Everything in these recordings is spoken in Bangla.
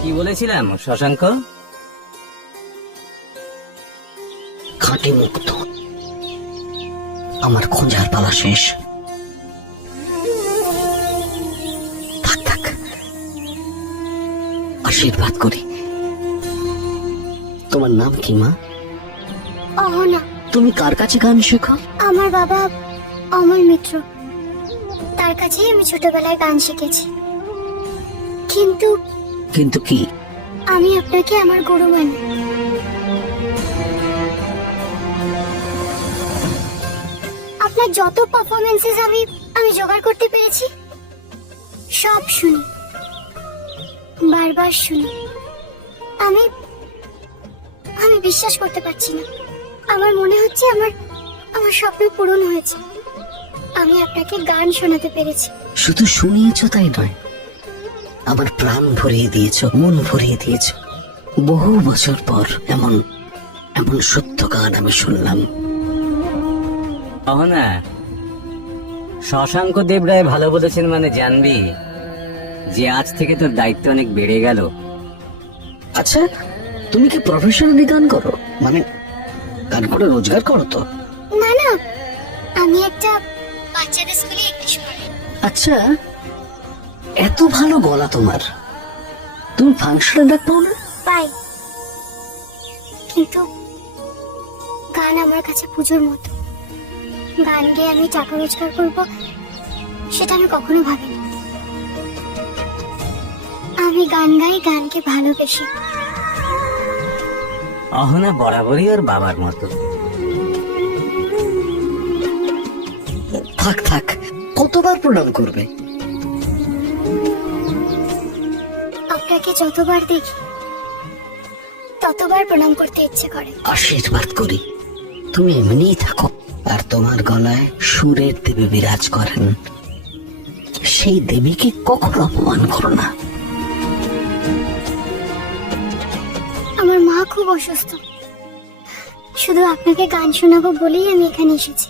কি বলেছিলাম শশাঙ্ক? খাঁটি মুক্ত। আমার খোঁজার পালা শেষ। থাক থাক, আশীর্বাদ করি। তোমার নাম কি মা? অহনা। তুমি কার কাছে গান শেখো? আমার বাবা অমল মিত্র, তার কাছেই আমি ছোটবেলায় গান শিখেছি। কিন্তু কিন্তু কি? আমি আপনাকে আমার গুরু মানি। আপনার যত পারফরমেন্সেস আমি জোগাড় করতে পেরেছি সব শুনি, বারবার শুনি। আমি আমি বিশ্বাস করতে পারছি না। আমার মনে হচ্ছে আমার স্বপ্ন পূরণ হয়েছে। আমি আপনাকে গান শোনাতে পেরেছি। শুধু শুনিয়েছ তাই নয়, আমার প্রাণ ভরিয়ে দিয়েছ, মন ভরিয়ে দিয়েছ। বহু বছর পর এমন এমন সত্য গান আমি শুনলাম। অহনা, শশাঙ্ক দেব রায় ভালো বলেছেন মানে জানবি যে আজ থেকে তোর দায়িত্ব অনেক বেড়ে গেল। আচ্ছা, তুমি কি প্রফেশনালি গান করো? মানে গান করে রোজগার করো তো? না না, আমি একটা বাচ্চাদের স্কুলে ইংলিশ পড়াই। আচ্ছা, এত ভালো গলা তোমার, তুমি ফাংশনে ডাক পাও না? পাই, কিন্তু গান আমার কাছে পুজোর মতো। গান গেয়ে আমি টাকা রোজগার করবো সেটা আমি কখনো ভাবিনি। আমি গান গাই, গানকে ভালোবেসে। অহনা বরাবরই ওর বাবার মতো। থাক থাক, কতবার প্রণাম করবে? আপনাকে যতবার দেখি ততবার প্রণাম করতে ইচ্ছে করে। আশীর্বাদ করি তুমি এমনিই থাকো, আর তোমার গলায় সুরের দেবী বিরাজ করেন। সেই দেবীকে কখনো অপমান করো না। আমার মা খুব অসুস্থ, শুধু আপনাকে গান শোনাবো বলেই আমি এখানে এসেছি।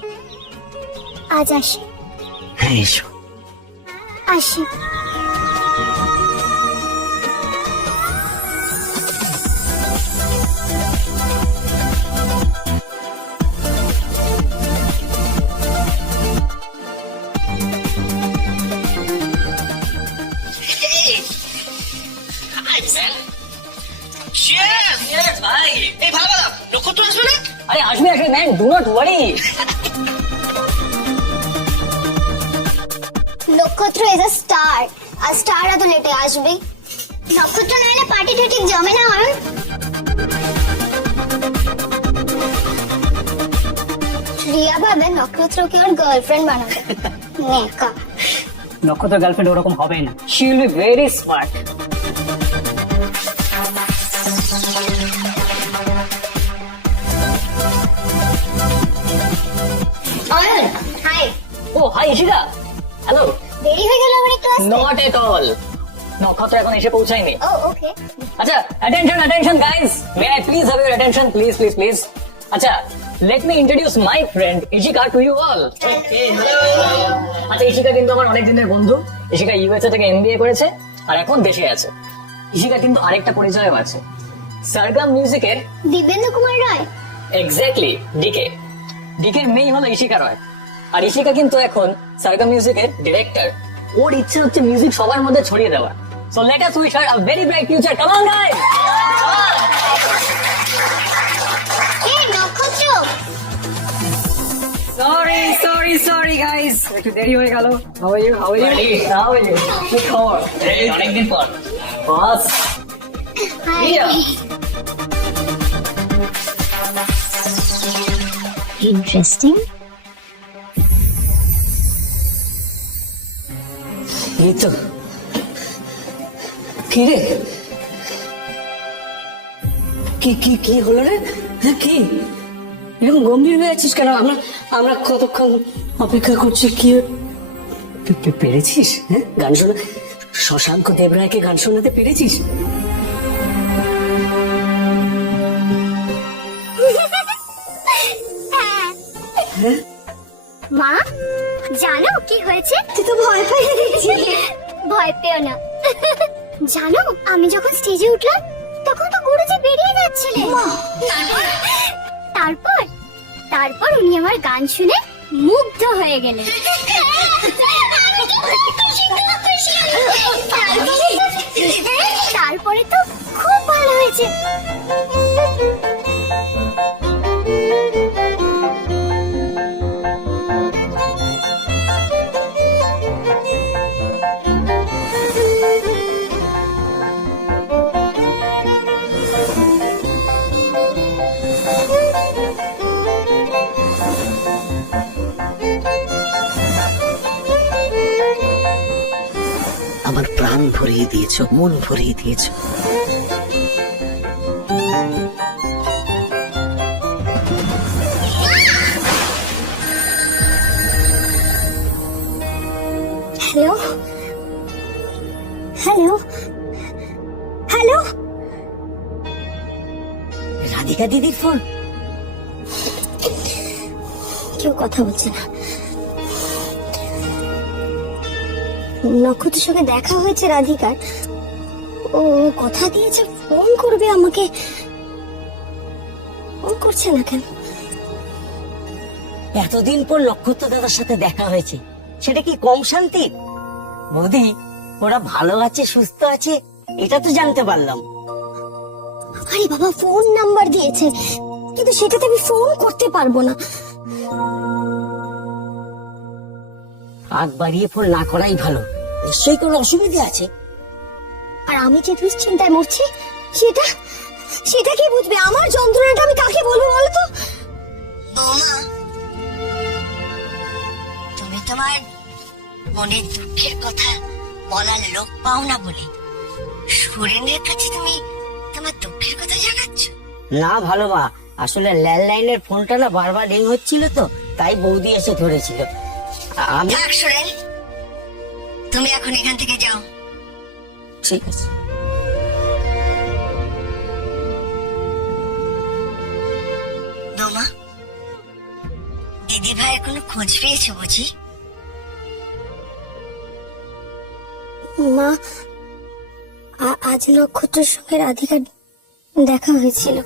আজ আসি। হ্যাঁ, এসো। আসি। আরে আসবে আসবে ম্যান, ডু নট ওয়ারি। নক্ষত্র ইজ আ স্টার, আর স্টার এত লেটে আসবে? নক্ষত্র না এলে পার্টিটা ঠিক জমে না। আর রিয়া ভাবে নক্ষত্রকে ওর গার্লফ্রেন্ড বানাবে। নেকা। নক্ষত্র গার্লফ্রেন্ড ওরকম হবে না। She will be very smart. Ayan, hi. Oh hi Ishika, hello. দেরি হয়ে গেল আমার একটু আসতে। নট এট অল, নক্ষত্র এখন এসে পৌঁছায়নি। ও ওকে। আচ্ছা, attention attention guys, may I please have your attention, please please please. আচ্ছা, let me introduce my friend Ishika to you all. আচ্ছা, ইশিকা কিন্তু আমার অনেক দিনের বন্ধু। ইশিকা ইউএসএ থেকে এমবিএ করেছে আর এখন দেশে আছে। ইশিকা কিন্তু আরেকটা পরিচয় আছে, সারগাম মিউজিকের দিব্যেন্দু কুমার রায়। Exactly, DK. ডিকের মেয়ে হলো ইশিকা রয়, আর ইশিকা কিন্তু এখন সারগাম মিউজিকের ডিরেক্টর। ওর ইচ্ছে হচ্ছে মিউজিক সবার মধ্যে ছড়িয়ে দেওয়া। So let us wish her a very bright future. Come on guys. এই নক্ষত্র। Sorry guys, একটু দেরি হয়ে গেল। How are you? কি খবর? অনেকদিন পর। বস। হাই। ইন্টারেস্টিং। এই তো। কি রে, কি কি কি হলো রে? হ্যাঁ, কি এরকম গম্ভীর হয়ে আছিস কেন? আমরা কতক্ষণ অপেক্ষা করছি। কি পেরেছিস? হ্যাঁ, গান শোনা, শশাঙ্ক দেবরায়কে গান শোনাতে পেরেছিস? মা, জানো কি হয়েছে? তুই তো ভয় পেয়ে গেছিস। ভয় পেও না। জানো আমি যখন স্টেজে উঠলাম তখন তো গুরুজি বেরিয়ে যাচ্ছিলেন। তারপর তারপর উনি আমার গান শুনে মুগ্ধ হয়ে গেলেন। তারপরে তো খুব ভালো হয়েছে। আমার প্রাণ ভরিয়ে দিয়েছো, মন ভরিয়ে দিয়েছো। হ্যালো হ্যালো হ্যালো, রাধিকা দিদির ফোন। কেউ কথা বলছে না। নক্ষত্রের সঙ্গে দেখা হয়েছে রাধিকার, ও কথা দিয়েছে ফোন করবে আমাকে, ফোন করছে না কেন? এতদিন পর নক্ষত্র দাদার সাথে দেখা হয়েছে, সেটা কি কম শান্তি? বৌদি, ওরা ভালো আছে, সুস্থ আছে, এটা তো জানতে পারলাম। আরে বাবা, ফোন নাম্বার দিয়েছে, কিন্তু সেটাতে আমি ফোন করতে পারবো না। আগ বাড়িয়ে ফোন না করাই ভালো, নিশ্চয়ই কোনো অসুবিধা আছে। আর আমি যে দুশ্চিন্তায় মরছি সেটা সেটা কি বুঝবে? আমার যন্ত্রণাটা আমি কাকে বলবো বলো তো? বৌমা, তুমি তোমার মনের দুঃখের কথা বলার লোক পাও না বলে সুরেনের কাছে তুমি তোমার দুঃখের কথা জানাচ্ছ? না ভালো মা, আসলে ল্যান্ডলাইনের ফোনটা না বারবার রিং হচ্ছিল, তো তাই বৌদি এসে ধরেছিল। আমি থাক সুরেন, তুমি এখন এখান থেকে যাও। ঠিক আছে। বৌমা, দিদি ভাইয়ের কোনো খোঁজ পেয়েছো বুঝি? মা, আজ নক্ষত্রের সঙ্গে রাধিকার দেখা হয়েছিল।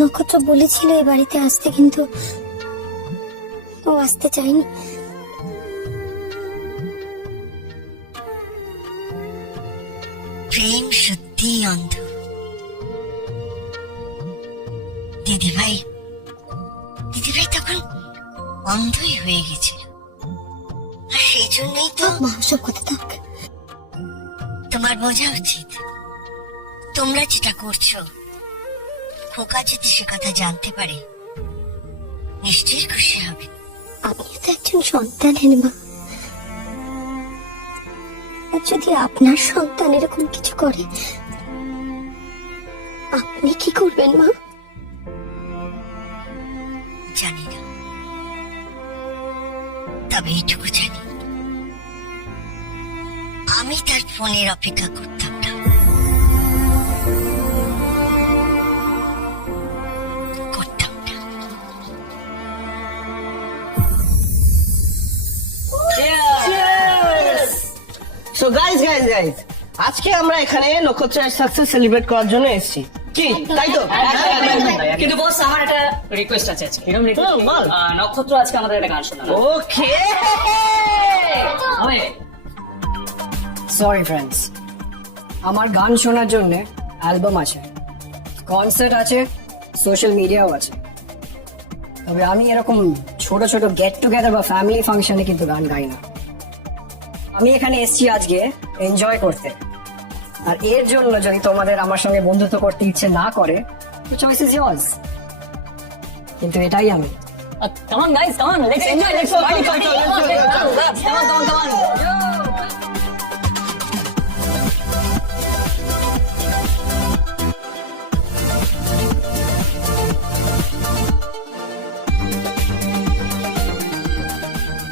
নক্ষত্র বলেছিল এই বাড়িতে আসতে, কিন্তু ও আসতে চায়নি। প্রেম সত্যি অন্ধ। দিদিভাই তখন অন্ধই হয়ে গেছিল, আর সেই জন্যই তো মা, সব কথা থাক। তোমার বোঝা উচিত, তোমরা যেটা করছো খোকা যদি সে কথা জানতে পারে নিশ্চয়ই খুশি হবে। আপনি তো একজন সন্তানের মা, আর যদি আপনার সন্তান এরকম কিছু করে আপনি কি করবেন মা? জানি না, তবে এইটুকু জানি আমি তার ফোনের অপেক্ষা করতাম না। করতাম না। সো গাইজ আজকে আমরা এখানে নক্ষত্রের সাকসেস সেলিব্রেট করার জন্য এসেছি, কি তাই তো? কিন্তু বস, আমার একটা রিকোয়েস্ট আছে আজকে। কিরম request? বল। নক্ষত্র আজকে আমাদের একটা গান শোনাবে। ওকে, সরি ফ্রেন্ডস, আমার গান শোনার জন্য অ্যালবাম আছে, কনসার্ট আছে, সোশ্যাল মিডিয়াও আছে। তবে আমি এরকম ছোট ছোট গেট টুগেদার বা ফ্যামিলি ফাংশনে কিন্তু গান গাই না। আমি এখানে এসেছি আজকে এনজয় করতে, আর এর জন্য যদি তোমাদের আমার সঙ্গে বন্ধুত্ব করতে ইচ্ছে না করে, তো চয়েস ইজ ইয়ার্স। কিন্তু এটাই আমি। Come on guys, come on, let's enjoy, let's party, party. Come on.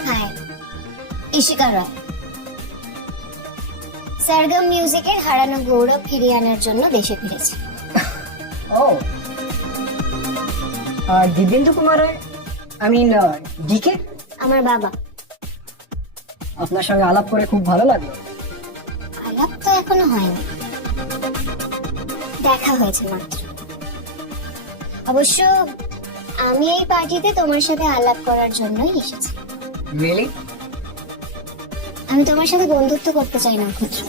Hi, Ishika Roy. Sargam মিউজিকের হারানো গৌরব ফিরিয়ে আনার জন্য দেশে ফিরেছে। ও, Dibyendu Kumar Roy, I mean DK. আমার বাবা। আপনার সঙ্গে আলাপ করে খুব ভালো লাগলো। আলাপ তো এখনো হয়নি, দেখা হয়েছে মাত্র। অবশ্য আমি এই পার্টিতে তোমার সাথে আলাপ করার জন্যই এসেছি। রিয়েলি? আমি তোমার সাথে বন্ধুত্ব করতে চাই না নক্ষত্র।